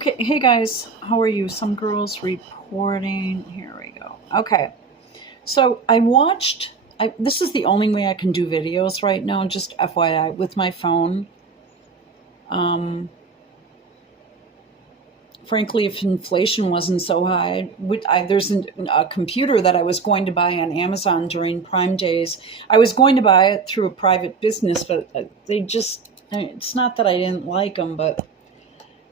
Okay, hey guys, how are you? Some girls reporting. Here we go. Okay, so I watched. This is the only way I can do videos right now, just FYI, with my phone. Um, Frankly, if inflation wasn't so high, there's a computer that I was going to buy on Amazon during Prime Days. I was going to buy it through a private business, but they just. It's not that I didn't like them, but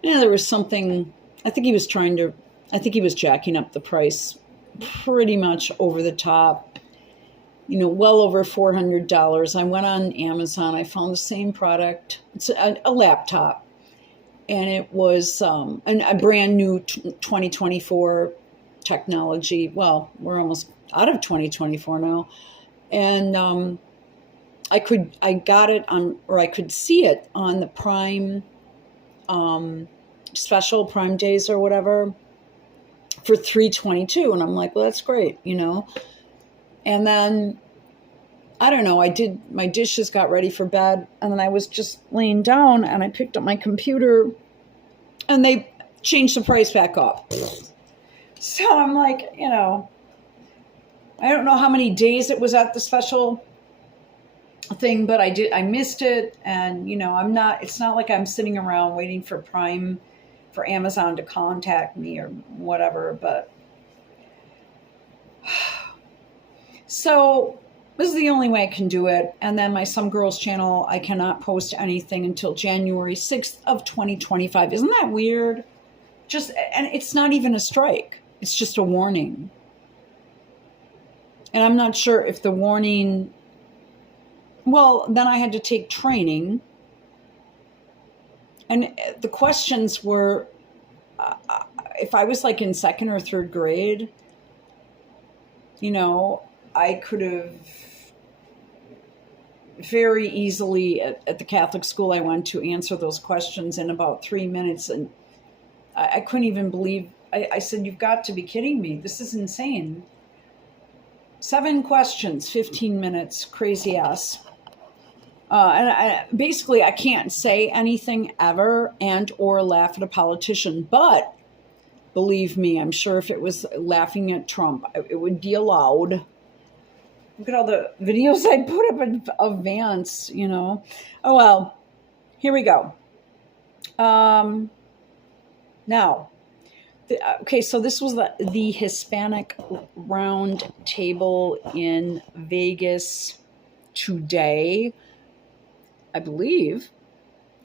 there was something. I think he was trying to. I think he was jacking up the price pretty much over the top. Well over $400. I went on Amazon. I found the same product. It's a laptop, and it was a brand new 2024 technology. Well, we're almost out of 2024 now, and I got it on, or I could see it on the Prime special Prime Days or whatever for $322, and I'm like, well, that's great, And then I don't know, I did my dishes, got ready for bed, and then I was just laying down and I picked up my computer and they changed the price back up. So I'm like, I don't know how many days it was at the special thing, but I missed it. And it's not like I'm sitting around waiting for Amazon to contact me or whatever, but so this is the only way I can do it. And then my Some Girls channel, I cannot post anything until January 6th of 2025. Isn't that weird? And it's not even a strike. It's just a warning. And I'm not sure if the warning, well, then I had to take training. And the questions were, if I was like in second or third grade, I could have very easily at the Catholic school I went to answer those questions in about 3 minutes. And I couldn't even believe, I said, you've got to be kidding me. This is insane. 7 questions, 15 minutes, crazy ass. Basically, I can't say anything ever and or laugh at a politician. But believe me, I'm sure if it was laughing at Trump, it would be allowed. Look at all the videos I put up of Vance, Oh, well, here we go. Now, okay, so this was the Hispanic round table in Vegas today, I believe.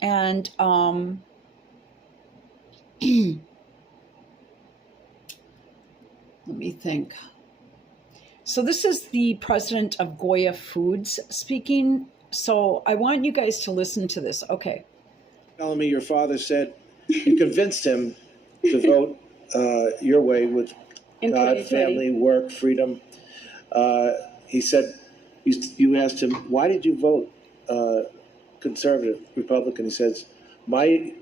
And let me think. So this is the president of Goya Foods speaking. So I want you guys to listen to this. Okay. Telling me your father said you convinced him to vote your way with God, family, work, freedom. He said, you asked him, why did you vote conservative, Republican? He says, my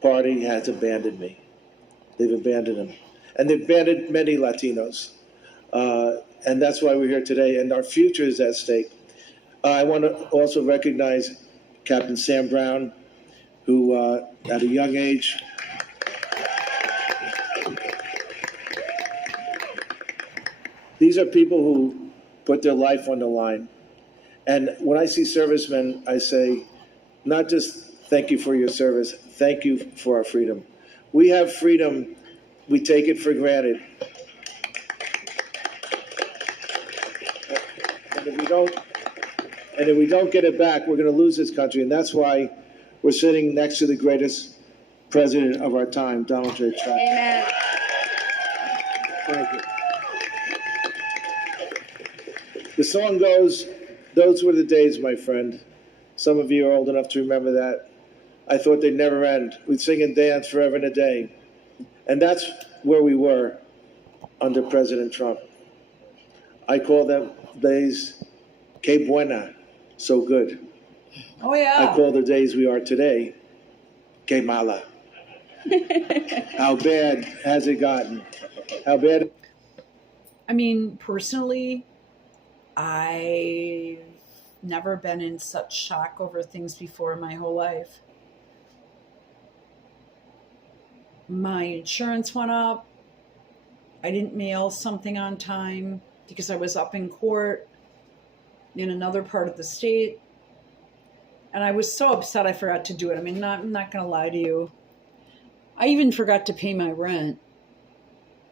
party has abandoned me. They've abandoned him. And they've abandoned many Latinos. And that's why we're here today. And our future is at stake. I want to also recognize Captain Sam Brown, who at a young age these are people who put their life on the line. And when I see servicemen, I say, not just thank you for your service, thank you for our freedom. We have freedom, we take it for granted. And if we don't get it back, we're going to lose this country. And that's why we're sitting next to the greatest president of our time, Donald J. Trump. Amen. Thank you. The song goes, those were the days, my friend. Some of you are old enough to remember that. I thought they'd never end. We'd sing and dance forever and a day. And that's where we were under President Trump. I call them days que buena, so good. Oh, yeah. I call the days we are today que mala. How bad has it gotten? How bad? I mean, personally, I've never been in such shock over things before in my whole life. my insurance went up. I didn't mail something on time because I was up in court in another part of the state. And I was so upset I forgot to do it. I mean, I'm not going to lie to you. I even forgot to pay my rent.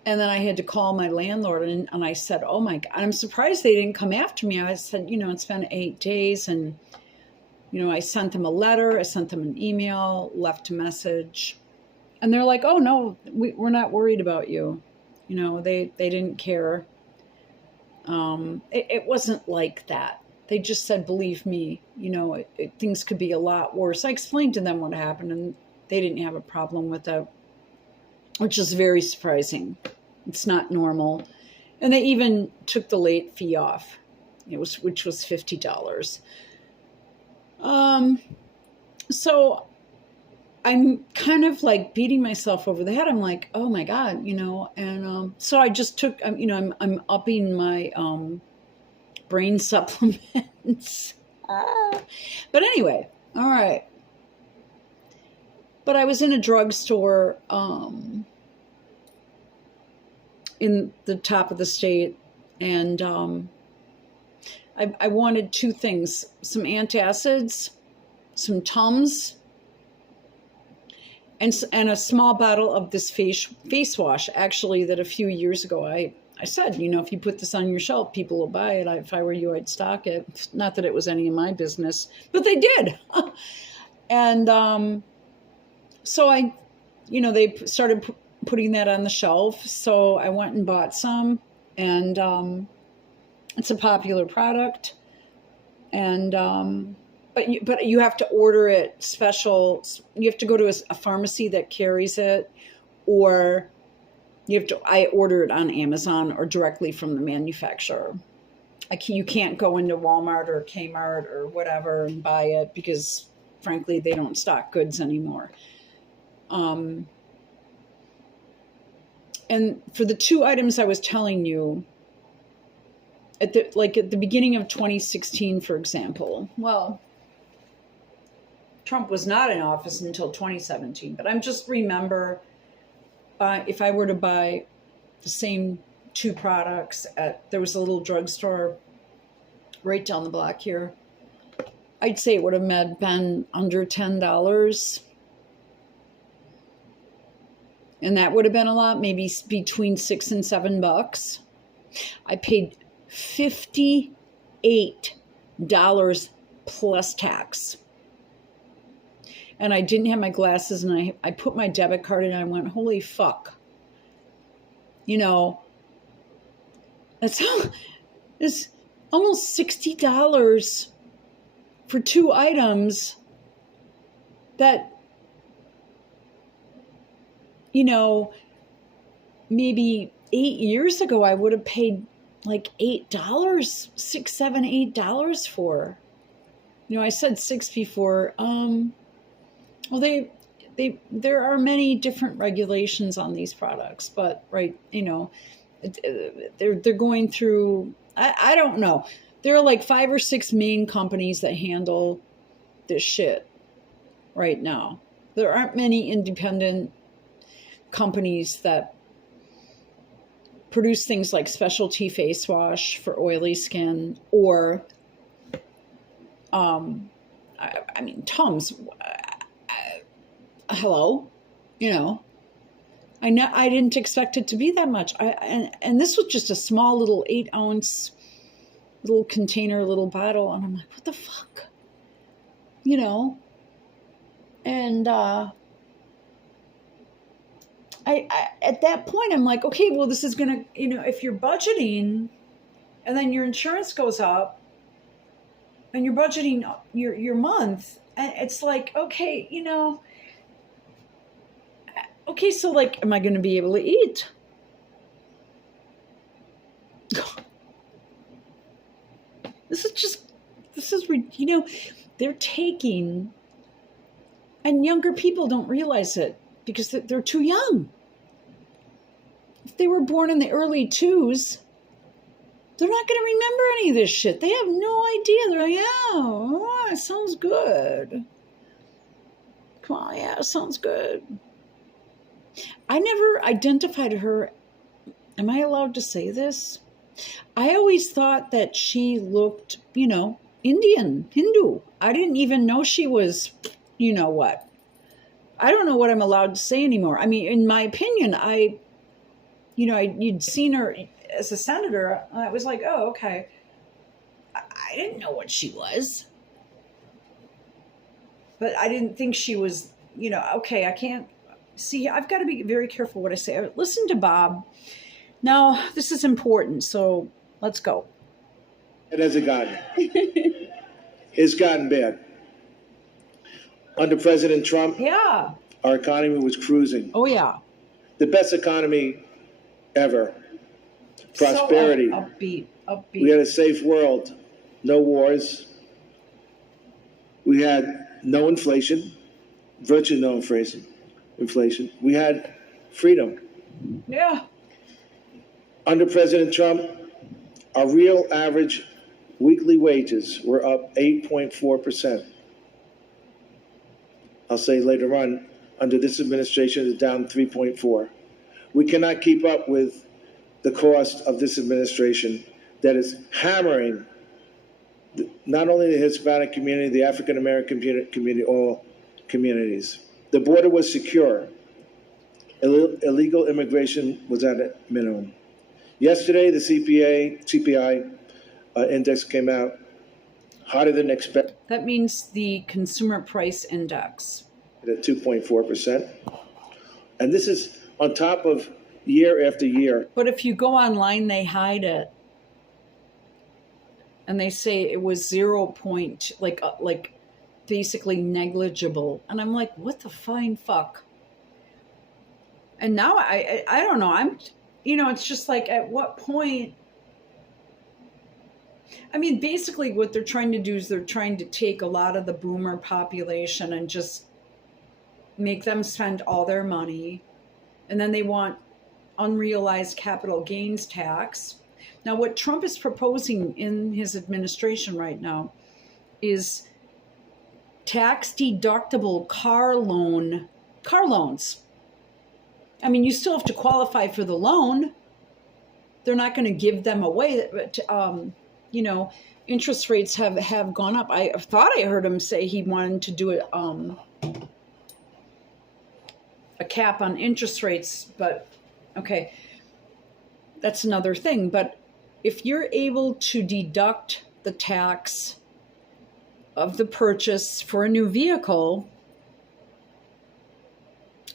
And then I had to call my landlord and I said, oh my God, I'm surprised they didn't come after me. I said, it's been 8 days. And, I sent them a letter. I sent them an email, left a message. And they're like, oh, no, we're not worried about you. They didn't care. It wasn't like that. They just said, believe me, things could be a lot worse. I explained to them what happened and they didn't have a problem with it, which is very surprising. It's not normal. And they even took the late fee off, which was $50. So I'm kind of like beating myself over the head. I'm like, oh my God, and so I just took, I'm upping my brain supplements. But anyway, all right. But I was in a drugstore in the top of the state, and I wanted 2 things: some antacids, some Tums, and a small bottle of this face wash. Actually, that a few years ago I said, if you put this on your shelf, people will buy it. If I were you, I'd stock it. Not that it was any of my business, but they did. And so they started putting that on the shelf. So I went and bought some, and it's a popular product. And but you have to order it special. You have to go to a pharmacy that carries it, or I order it on Amazon or directly from the manufacturer. You can't go into Walmart or Kmart or whatever and buy it because, frankly, they don't stock goods anymore. And for the 2 items I was telling you, at the beginning of 2016, for example, well, Trump was not in office until 2017, but I'm just remember if I were to buy the same 2 products there was a little drugstore right down the block here, I'd say it would have been under $10. And that would have been a lot, maybe between $6 and $7. I paid $58 plus tax. And I didn't have my glasses, and I put my debit card in, and I went, holy fuck. It's almost $60 for 2 items that, maybe 8 years ago I would have paid like $8, $6, $7, $8 for. I said 6 before. Well, there are many different regulations on these products, but right, they're going through. I don't know. There are like 5 or 6 main companies that handle this shit right now. There aren't many independent companies that produce things like specialty face wash for oily skin, or Tums. Hello, I know I didn't expect it to be that much. And this was just a small little 8-ounce little container, little bottle, and I'm like, what the fuck, And I at that point I'm like, okay, well, this is gonna, if you're budgeting, and then your insurance goes up, and you're budgeting your month, and it's like, okay, okay, so like, am I going to be able to eat? This is, they're taking, and younger people don't realize it because they're too young. If they were born in the early 2000s, they're not going to remember any of this shit. They have no idea. They're like, yeah, it sounds good. Come on, yeah, it sounds good. I never identified her. Am I allowed to say this? I always thought that she looked, Indian, Hindu. I didn't even know she was, what. I don't know what I'm allowed to say anymore. I mean, in my opinion, you'd seen her as a senator. I was like, oh, okay. I didn't know what she was. But I didn't think she was, okay, I can't see. I've got to be very careful what I say. Listen to Bob. Now, this is important, so let's go. It hasn't gotten. It's gotten bad. Under President Trump, Yeah. our economy was cruising. Oh, yeah. The best economy ever. Prosperity. So upbeat. We had a safe world. No wars. We had no inflation. Virtually no inflation. We had freedom. Yeah. Under President Trump, our real average weekly wages were up 8.4%. I'll say later on, under this administration, it's down 3.4. We cannot keep up with the cost of this administration that is hammering not only the Hispanic community, the African American community, all communities. The border was secure. Illegal immigration was at a minimum. Yesterday, the CPI index came out hotter than expected. That means the Consumer Price Index. At 2.4%. And this is on top of year after year. But if you go online, they hide it. And they say it was 0. Like basically negligible. And I'm like, what the fine fuck? And now I don't know. It's just like, at what point? I mean, basically what they're trying to do is they're trying to take a lot of the boomer population and just make them spend all their money. And then they want unrealized capital gains tax. Now, what Trump is proposing in his administration right now is tax-deductible car loans. I mean, you still have to qualify for the loan. They're not going to give them away. But, interest rates have gone up. I thought I heard him say he wanted to do a cap on interest rates, but okay, that's another thing. But if you're able to deduct the tax of the purchase for a new vehicle,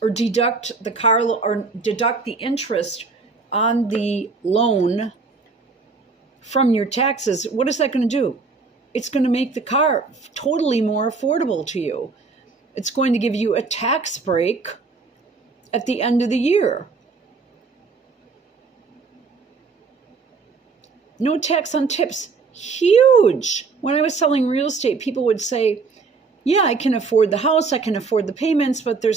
or deduct the interest on the loan from your taxes, what is that going to do? It's going to make the car totally more affordable to you. It's going to give you a tax break at the end of the year. No tax on tips. Huge. When I was selling real estate, people would say, yeah, I can afford the house, I can afford the payments, but I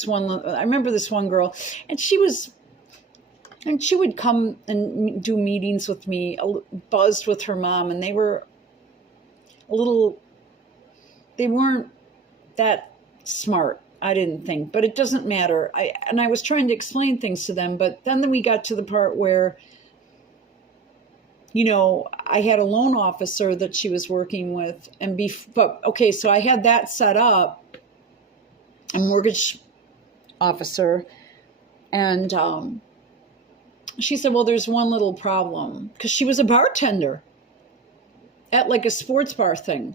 remember this one girl, and she would come and do meetings with me, buzzed with her mom, and they weren't that smart, I didn't think, but it doesn't matter. I was trying to explain things to them, but then we got to the part where, I had a loan officer that she was working with, so I had that set up, a mortgage officer, and she said, well, there's one little problem, because she was a bartender at like a sports bar thing.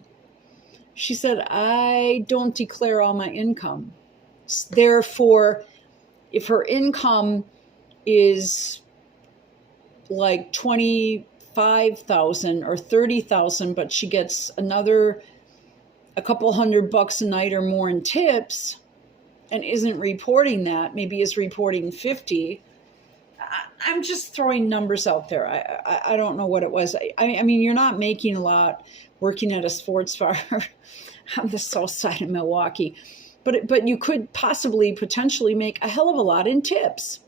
She said, I don't declare all my income. Therefore, if her income is like $25,000 or $30,000, but she gets a couple $100 a night or more in tips and isn't reporting that, maybe is reporting 50. I'm just throwing numbers out there. I don't know what it was. I mean, you're not making a lot working at a sports bar on the south side of Milwaukee, but you could potentially make a hell of a lot in tips.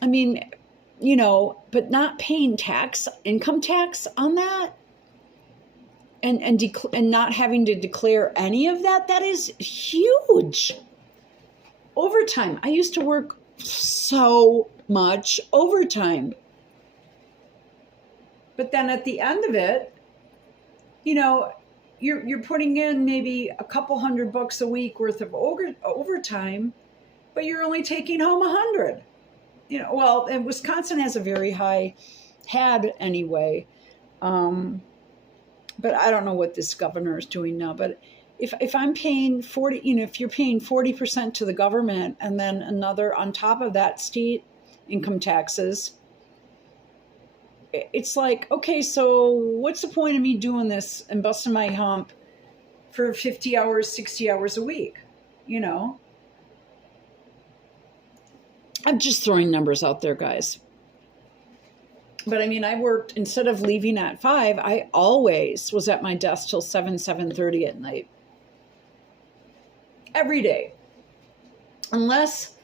I mean, but not paying income tax on that, and not having to declare any of that, that is huge. Over overtime. I used to work so much overtime. But then at the end of it, you know, you're putting in maybe a couple $100 a week worth of overtime, but you're only taking home 100. Well, and Wisconsin has a very high, had anyway, but I don't know what this governor is doing now. But if I'm paying 40, if you're paying 40% to the government and then another on top of that state income taxes, it's like, okay, so what's the point of me doing this and busting my hump for 50 hours, 60 hours a week? I'm just throwing numbers out there, guys. But I mean, I worked, instead of leaving at 5, I always was at my desk till 7:30 at night. Every day. Unless,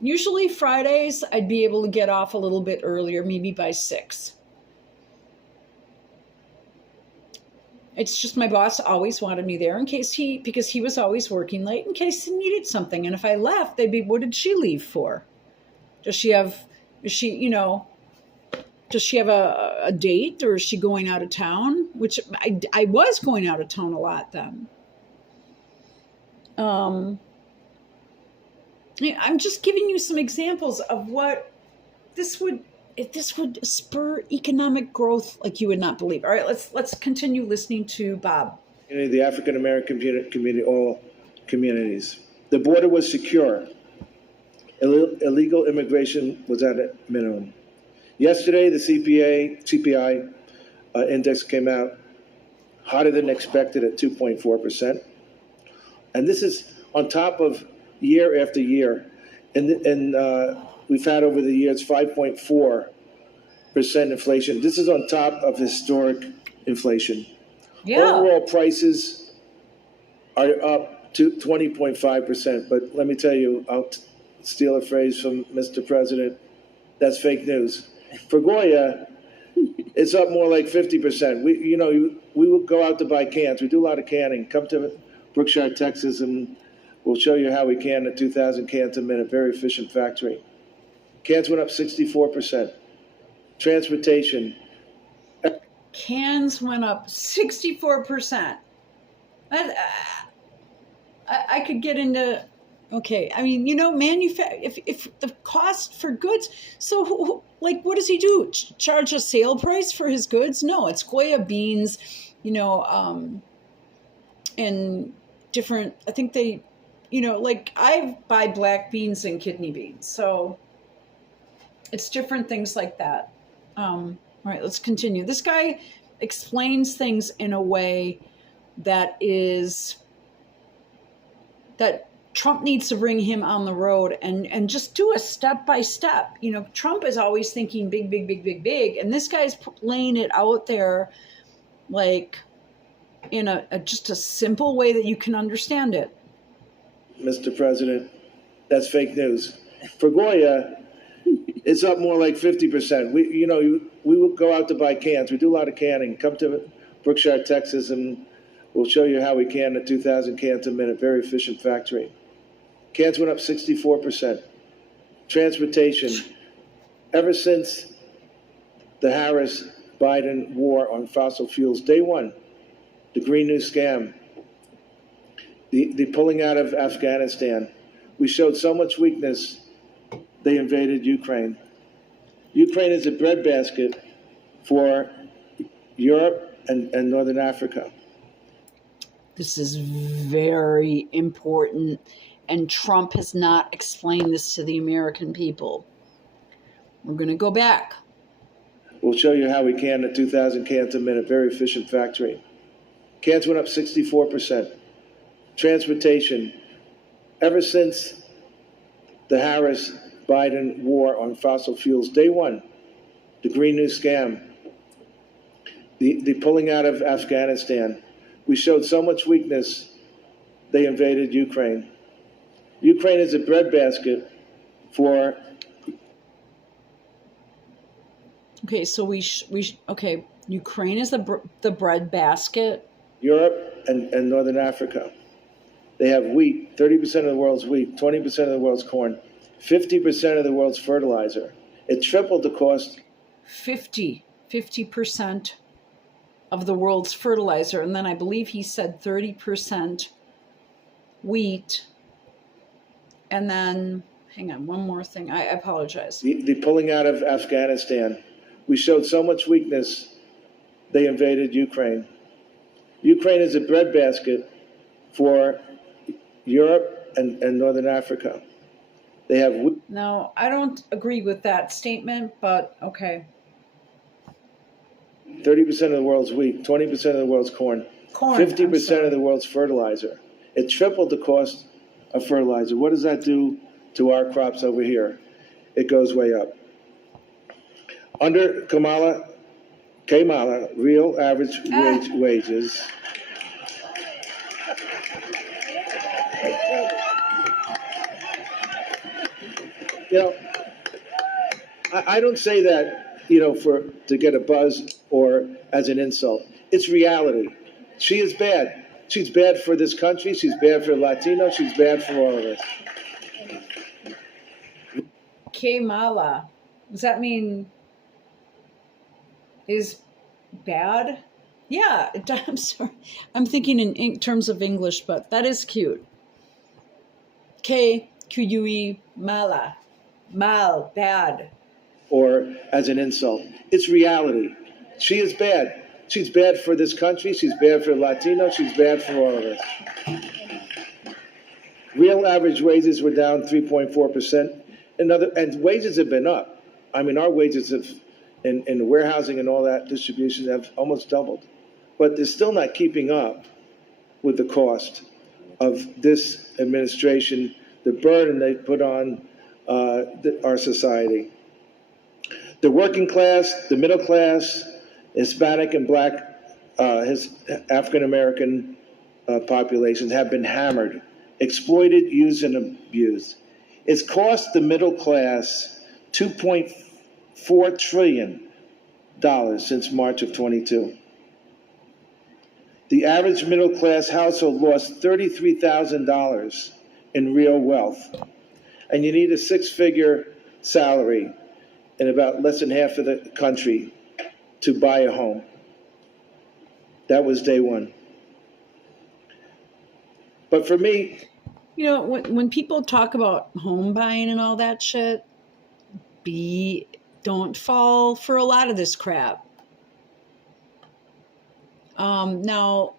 usually Fridays, I'd be able to get off a little bit earlier, maybe by 6. It's just my boss always wanted me there because he was always working late in case he needed something. And if I left, they'd be, what did she leave for? Does she have a date, or is she going out of town? Which I was going out of town a lot then. I'm just giving you some examples of what this would spur economic growth like you would not believe. All right, let's continue listening to Bob. The African American community, all communities. The border was secure. Illegal immigration was at a minimum. Yesterday, the CPI index came out hotter than expected at 2.4%. And this is on top of year after year. And we've had over the years 5.4% inflation. This is on top of historic inflation. Yeah. Overall prices are up to 20.5%. But let me tell you, I'll steal a phrase from Mr. President, that's fake news. For Goya, it's up more like 50%. We will go out to buy cans. We do a lot of canning. Come to Brookshire, Texas, and we'll show you how we can at 2,000 cans a minute. Very efficient factory. Cans went up 64%. Transportation. Cans went up 64%. I could get into... Okay, I mean, if the cost for goods, so what does he do? Charge a sale price for his goods? No, it's Goya beans, and different, I think they, I buy black beans and kidney beans. So it's different things like that. All right, let's continue. This guy explains things in a way that Trump needs to bring him on the road and just do a step by step. Trump is always thinking big, big, big, big, big. And this guy's laying it out there like in just a simple way that you can understand it. Mr. President, that's fake news. For Goya, it's up more like 50%. We will go out to buy cans. We do a lot of canning. Come to Brookshire, Texas, and we'll show you how we can at 2,000 cans a minute. Very efficient factory. Cans went up 64%. Transportation. Ever since the Harris-Biden war on fossil fuels, day one, the Green New Scam, the pulling out of Afghanistan, we showed so much weakness, they invaded Ukraine. Ukraine is a breadbasket for Europe and Northern Africa. This is very important, and Trump has not explained this to the American people. We're going to go back. We'll show you how we can at 2,000 cans a minute. Very efficient factory. Cans went up 64%. Transportation. Ever since the Harris-Biden war on fossil fuels, day one, the Green New Scam, the pulling out of Afghanistan, we showed so much weakness, they invaded Ukraine. Ukraine is a breadbasket for... Okay, so okay, Ukraine is the breadbasket. Europe and Northern Africa. They have wheat, 30% of the world's wheat, 20% of the world's corn, 50% of the world's fertilizer. It tripled the cost. 50% of the world's fertilizer. And then I believe he said 30% wheat. And then, hang on, one more thing. I apologize. The pulling out of Afghanistan. We showed so much weakness, they invaded Ukraine. Ukraine is a breadbasket for Europe and Northern Africa. They have... No, I don't agree with that statement, but okay. 30% of the world's wheat, 20% of the world's corn, 50% of the world's fertilizer. It tripled the cost of fertilizer. What does that do to our crops over here? It goes way up. Under Kamala, real average wages. You know, I don't say that, you know, to get a buzz or as an insult. It's reality. She is bad. She's bad for this country. She's bad for Latinos. She's bad for all of us. Kamala, does that mean is bad? Yeah, I'm sorry. I'm thinking in terms of English, but that is cute. K-Q-U-E, mala. Mal, bad. Or as an insult. It's reality. She is bad. She's bad for this country. She's bad for Latinos. She's bad for all of us. Real average wages were down 3.4%. And wages have been up. I mean, our wages have, in warehousing and all that distribution, have almost doubled. But they're still not keeping up with the cost of this administration, the burden they put on our society. The working class, the middle class, Hispanic and Black, African-American populations have been hammered, exploited, used, and abused. It's cost the middle class $2.4 trillion since March of 22. The average middle class household lost $33,000 in real wealth. And you need a six-figure salary in about less than half of the country to buy a home. That was day one. But for me... You know, when people talk about home buying and all that shit, don't fall for a lot of this crap. Now,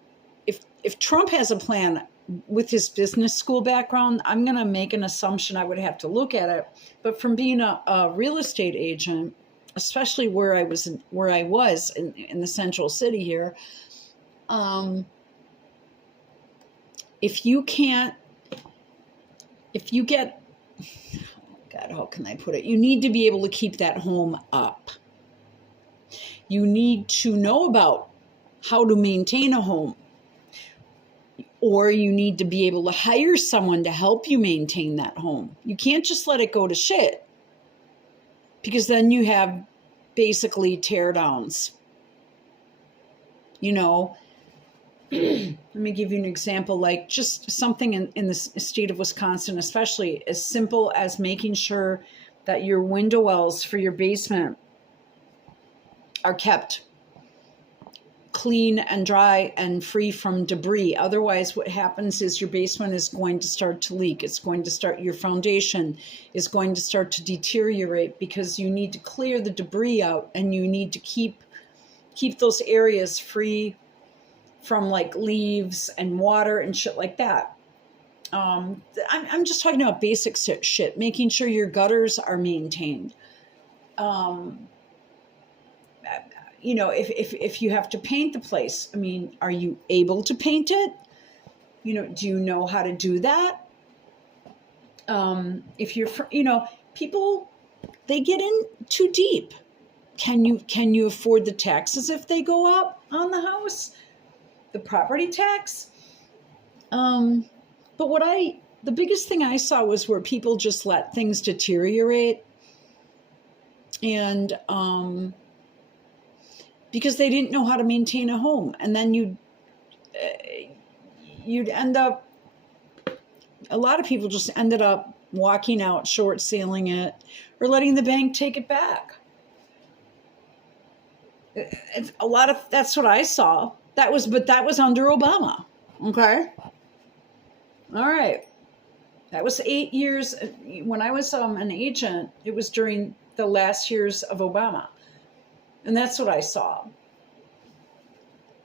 if Trump has a plan with his business school background, I'm going to make an assumption. I would have to look at it. But from being a real estate agent, especially where I was in the central city here, if you get, God, how can I put it? You need to be able to keep that home up. You need to know about how to maintain a home. Or you need to be able to hire someone to help you maintain that home. You can't just let it go to shit. Because then you have basically tear downs. You know, let me give you an example, like just something in the state of Wisconsin, especially as simple as making sure that your window wells for your basement are kept clean and dry and free from debris. Otherwise, what happens is your basement is going to start to leak. It's going to start, your foundation is going to start to deteriorate because you need to clear the debris out and you need to keep those areas free from like leaves and water and shit like that. I'm just talking about basic shit, making sure your gutters are maintained. You know, if you have to paint the place, I mean, are you able to paint it? You know, do you know how to do that? If you're, you know, people, they get in too deep. Can you afford the taxes if they go up on the house? The property tax? But the biggest thing I saw was where people just let things deteriorate. And, because they didn't know how to maintain a home. And then you'd end up a lot of people just ended up walking out, short selling it, or letting the bank take it back. A lot of that's what I saw. But that was under Obama. Okay. All right. That was 8 years. When I was an agent, it was during the last years of Obama. And that's what I saw.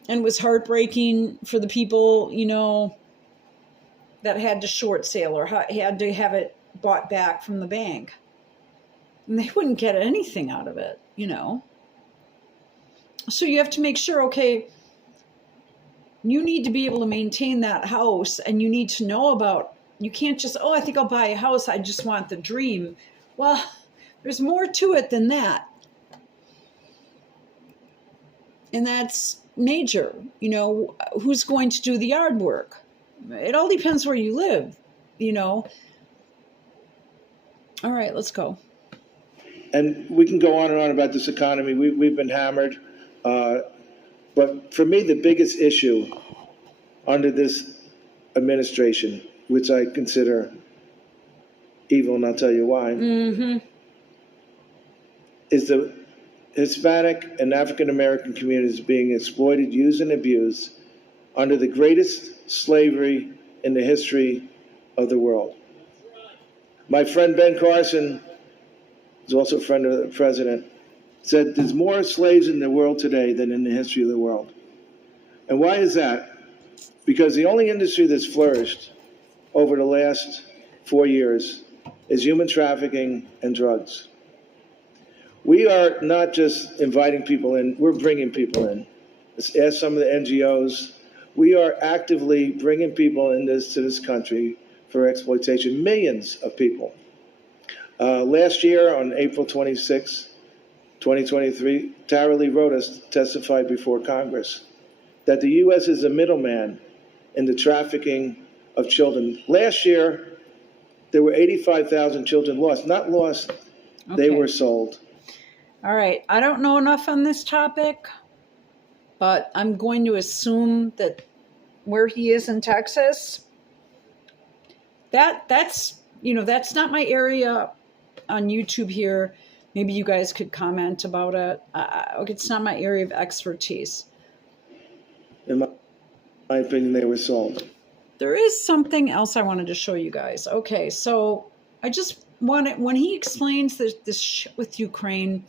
And it was heartbreaking for the people, that had to short sale or had to have it bought back from the bank. And they wouldn't get anything out of it, So you have to make sure, okay, you need to be able to maintain that house, and you need to know about, you can't just, I think I'll buy a house, I just want the dream. Well, there's more to it than that. And that's major, who's going to do the yard work? It all depends where you live, All right, let's go. And we can go on and on about this economy. We've been hammered. But for me, the biggest issue under this administration, which I consider evil, and I'll tell you why, is the Hispanic and African American communities being exploited, used, and abused under the greatest slavery in the history of the world. My friend Ben Carson, who's also a friend of the president, said there's more slaves in the world today than in the history of the world. And why is that? Because the only industry that's flourished over the last 4 years is human trafficking and drugs. We are not just inviting people in, we're bringing people in. Let's ask some of the NGOs. We are actively bringing people to this country for exploitation, millions of people. Last year, on April 26, 2023, Tara Lee Rodas testified before Congress that the U.S. is a middleman in the trafficking of children. Last year, there were 85,000 children lost. Not lost, okay. They were sold. All right. I don't know enough on this topic, but I'm going to assume that where he is in Texas, that's not my area on YouTube here. Maybe you guys could comment about it. It's not my area of expertise. In my opinion, they were sold. There is something else I wanted to show you guys. Okay, so I just wanted, when he explains this shit with Ukraine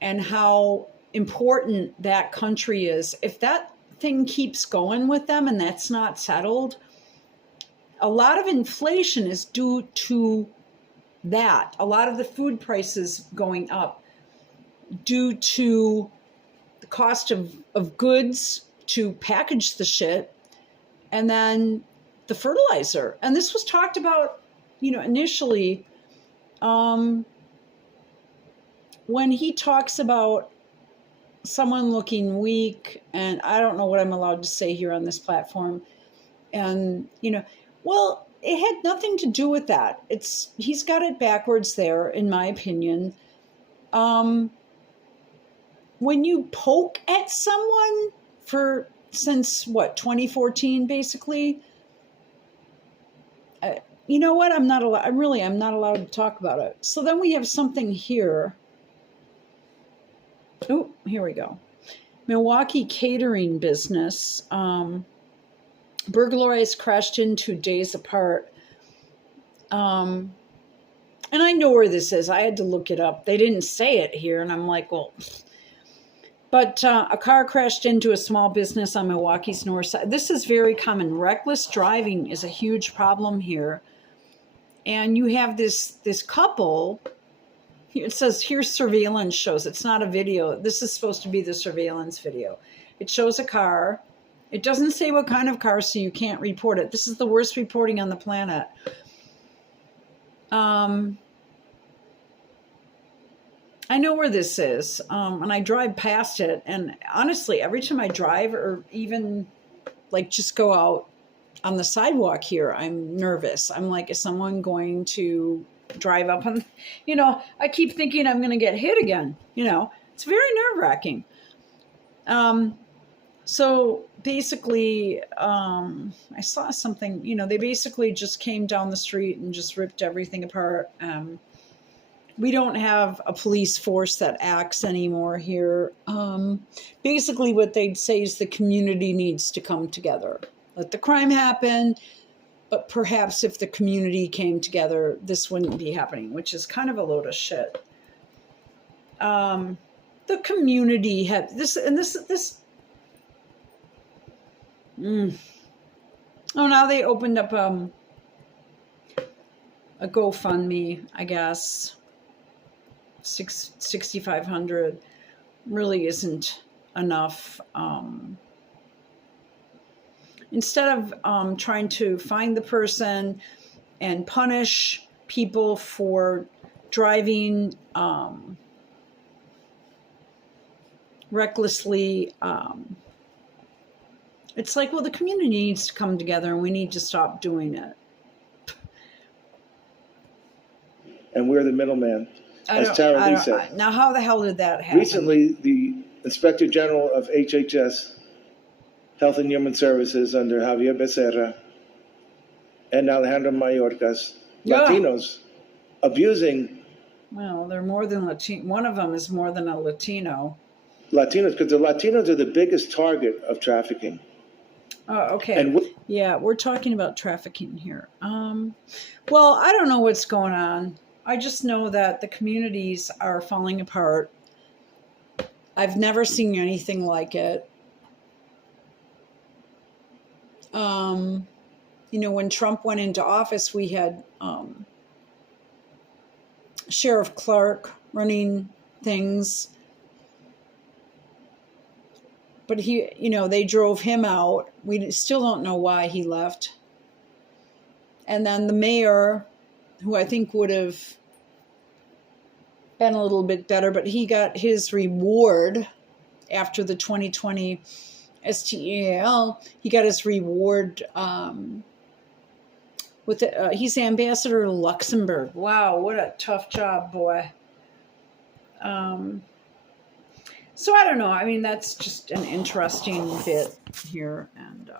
and how important that country is, if that thing keeps going with them and that's not settled, a lot of inflation is due to that. A lot of the food prices going up due to the cost of goods to package the shit, and then the fertilizer. And this was talked about, initially, when he talks about someone looking weak, and I don't know what I'm allowed to say here on this platform, and, well, it had nothing to do with that. He's got it backwards there, in my opinion. When you poke at someone since 2014, basically, you know what? I'm not allowed to talk about it. So then we have something here. Oh, here we go. Milwaukee catering business. Burglarized, crashed into days apart. And I know where this is. I had to look it up. They didn't say it here. And I'm like, well, but a car crashed into a small business on Milwaukee's north side. This is very common. Reckless driving is a huge problem here. And you have this couple. It says, here's surveillance shows. It's not a video. This is supposed to be the surveillance video. It shows a car. It doesn't say what kind of car, so you can't report it. This is the worst reporting on the planet. I know where this is, and I drive past it. And honestly, every time I drive or even just go out on the sidewalk here, I'm nervous. I'm like, is someone going to drive up on, I keep thinking I'm going to get hit again. It's very nerve-wracking. So basically, I saw something, they basically just came down the street and just ripped everything apart. We don't have a police force that acts anymore here. Basically, what they'd say is the community needs to come together. Let the crime happen, but perhaps if the community came together, this wouldn't be happening, which is kind of a load of shit. The community had this, and this. Oh, now they opened up a GoFundMe, I guess. 6,500 really isn't enough. Instead of trying to find the person and punish people for driving recklessly, it's like, well, the community needs to come together and we need to stop doing it. And we're the middleman, as Tara Lee said. Now, how the hell did that happen? Recently, the Inspector General of HHS, Health and Human Services, under Javier Becerra and Alejandro Mayorkas, Latinos, abusing. Well, they're more than Latino. One of them is more than a Latino. Latinos, because the Latinos are the biggest target of trafficking. Oh, okay. And yeah, we're talking about trafficking here. Well, I don't know what's going on. I just know that the communities are falling apart. I've never seen anything like it. When Trump went into office, we had Sheriff Clark running things. But they drove him out. We still don't know why he left. And then the mayor, who I think would have been a little bit better, but he got his reward after the 2020 STEAL. He got his reward he's ambassador to Luxembourg. Wow, what a tough job, boy. So I don't know. I mean, that's just an interesting bit here. And